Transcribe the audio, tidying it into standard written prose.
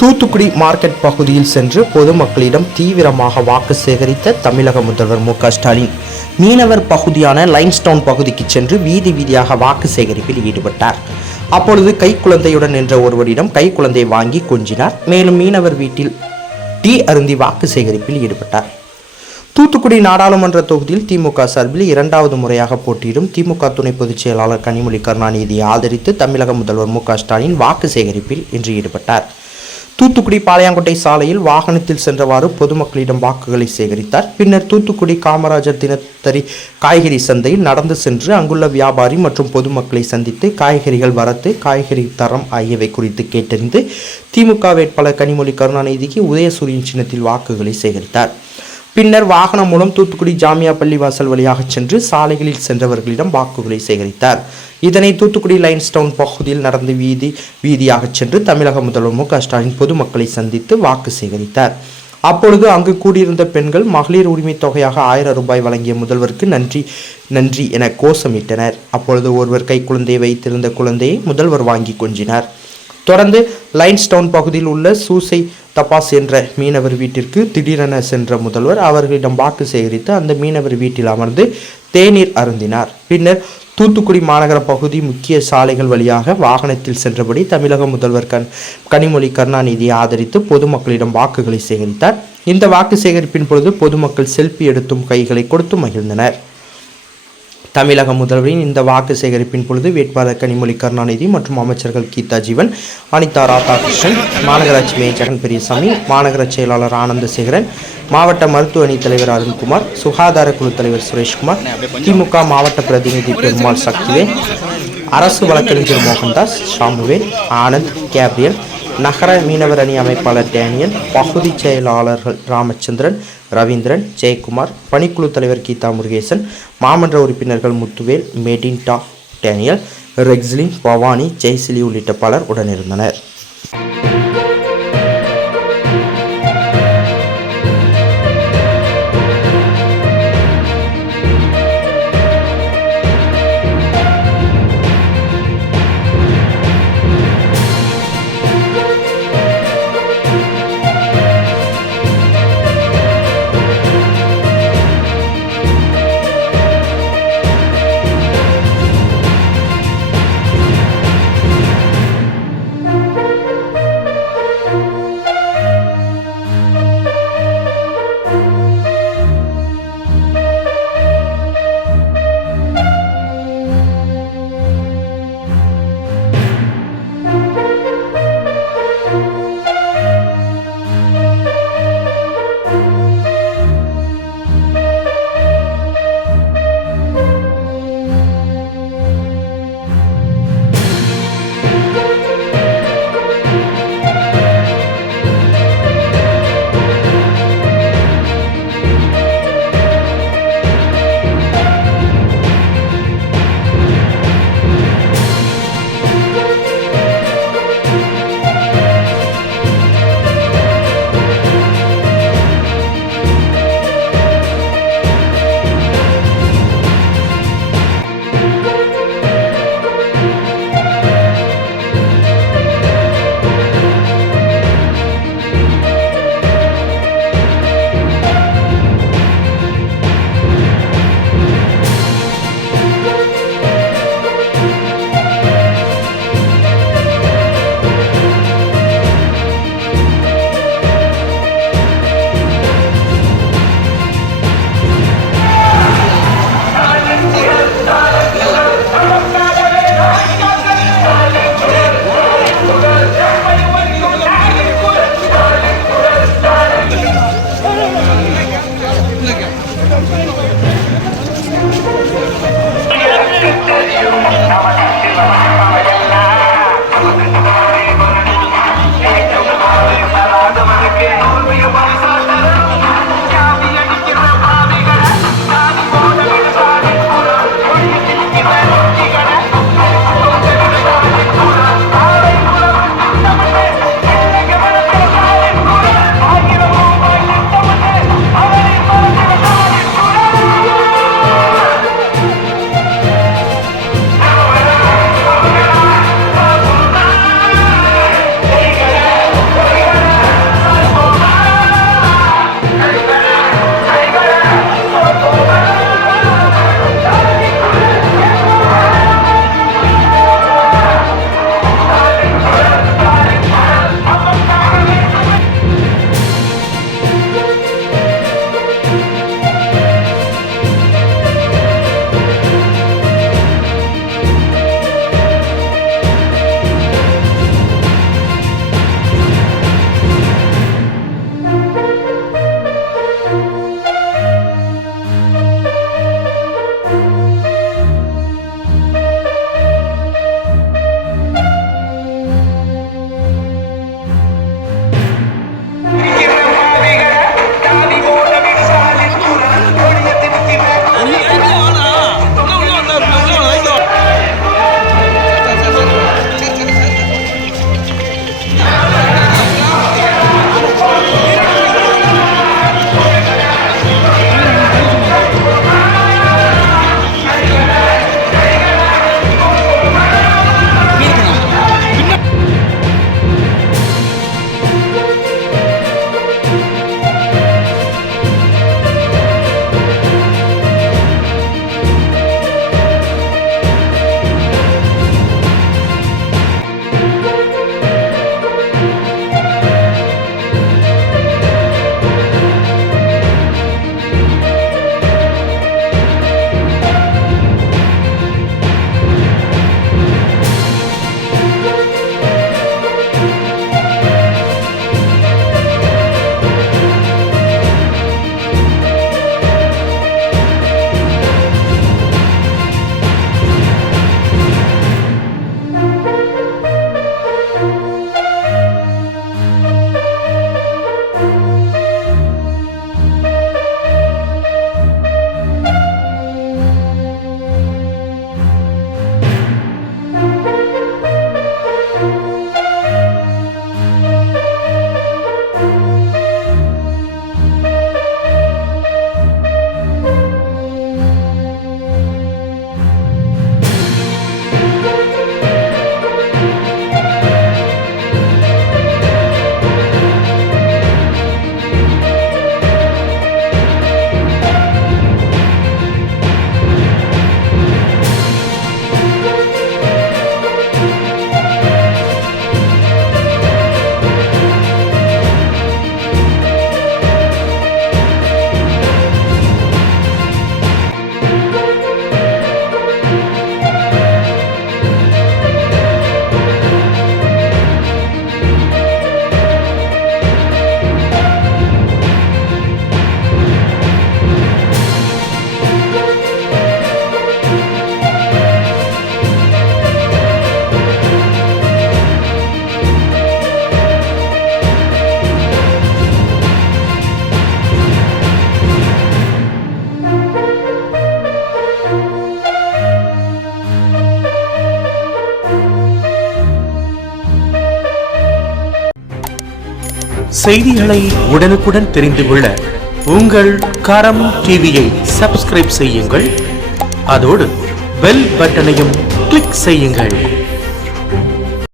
Thoothukudi market பகுதியில் சென்று பொதுமக்களிடம் தீவிரமாக வாக்கு சேகரித்த தமிழக முதல்வர் மு.க.ஸ்டாலின் மீனவர் பகுதியான லைன்ஸ்டவுன் பகுதிக்கு சென்று வீதி வீதியாக வாக்கு சேகரிப்பில் ஈடுபட்டார். அப்பொழுது கைக்குழந்தையுடன் நின்ற ஒருவரிடம் கைக்குழந்தை வாங்கி கொஞ்சினார். மேலும் மீனவர் வீட்டில் டீ அருந்தி வாக்கு சேகரிப்பில் ஈடுபட்டார். தூத்துக்குடி நாடாளுமன்ற தொகுதியில் திமுக சார்பில் இரண்டாவது முறையாக போட்டியிடும் திமுக துணை பொதுச் செயலாளர் கனிமொழி கருணாநிதியை ஆதரித்து தமிழக முதல்வர் மு.க.ஸ்டாலின் வாக்கு சேகரிப்பில் இன்று ஈடுபட்டார். தூத்துக்குடி பாளையங்கோட்டை சாலையில் வாகனத்தில் சென்றவாறு பொதுமக்களிடம் வாக்குகளை சேகரித்தார். பின்னர் தூத்துக்குடி காமராஜர் தினத்தரி காய்கறி சந்தையில் நடந்து சென்று அங்குள்ள வியாபாரி மற்றும் பொதுமக்களை சந்தித்து காய்கறிகள் வரத்து, காய்கறி தரம் ஆகியவை குறித்து கேட்டறிந்து திமுக வேட்பாளர் கனிமொழி கருணாநிதிக்கு உதயசூரியன் சின்னத்தில் வாக்குகளை சேகரித்தார். பின்னர் வாகனம் மூலம் தூத்துக்குடி ஜாமியா பள்ளிவாசல் வழியாக சென்று சாலைகளில் சென்றவர்களிடம் வாக்குகளை சேகரித்தார். இதனை தூத்துக்குடி லைன்ஸ்டவுன் பகுதியில் நடந்து வீதி வீதியாக சென்று தமிழக முதல்வர் மு.க.ஸ்டாலின் பொதுமக்களை சந்தித்து வாக்கு சேகரித்தார். அப்பொழுது அங்கு கூடியிருந்த பெண்கள் மகளிர் உரிமை தொகையாக 1000 ரூபாய் வழங்கிய முதல்வருக்கு நன்றி நன்றி என கோஷமிட்டனர். அப்பொழுது ஒருவர் கைக்குழந்தையை வைத்திருந்த குழந்தையை முதல்வர் வாங்கி கொஞ்சினார். தொடர்ந்து லைன்ஸ்டவுன் பகுதியில் உள்ள சூசை தபாஸ் என்ற மீனவர் வீட்டிற்கு திடீரென சென்ற முதல்வர் அவர்களிடம் வாக்கு சேகரித்து அந்த மீனவர் வீட்டில் அமர்ந்து தேநீர் அருந்தினார். பின்னர் தூத்துக்குடி மாநகர பகுதி முக்கிய சாலைகள் வழியாக வாகனத்தில் சென்றபடி தமிழக முதல்வர் கனிமொழி கருணாநிதியை ஆதரித்து பொதுமக்களிடம் வாக்குகளை சேகரித்தார். இந்த வாக்கு சேகரிப்பின் பொழுது பொதுமக்கள் செல்ஃபி எடுத்தும் கைகளை கொடுத்து மகிழ்ந்தனர். தமிழக முதல்வரின் இந்த வாக்கு சேகரிப்பின் பொழுது வேட்பாளர் கனிமொழி கருணாநிதி மற்றும் அமைச்சர்கள் கீதா ஜீவன், அனிதா ராதாகிருஷ்ணன், மாநகராட்சி மேயர் ஜெகன் பெரியசாமி, மாநகர செயலாளர் ஆனந்தசேகரன், மாவட்ட மருத்துவ அணி தலைவர் அருண்குமார், சுகாதார குழு தலைவர் சுரேஷ்குமார், திமுக மாவட்ட பிரதிநிதி பெருமாள் சக்திவேல், அரசு வழக்கறிஞர் மோகன்தாஸ், சாமுவேல், ஆனந்த், கேப்ரியல், நகர மீனவர் அணி அமைப்பாளர் டேனியல், பகுதி செயலாளர்கள் ராமச்சந்திரன், ரவீந்திரன், ஜெயக்குமார், பணிக்குழு தலைவர் கீதா முருகேசன், மாமன்ற உறுப்பினர்கள் முத்துவேல், மெடின்டா, டேனியல், ரெக்ஸ்லின், பவானி, ஜெய்சிலி உள்ளிட்ட பலர் உடனிருந்தனர். செய்திகளை உடனுக்குடன் தெரிந்து கொள்ள உங்கள் கரம் டிவியை சப்ஸ்கிரைப் செய்யுங்கள். அதோடு பெல் பட்டனையும் கிளிக் செய்யுங்கள்.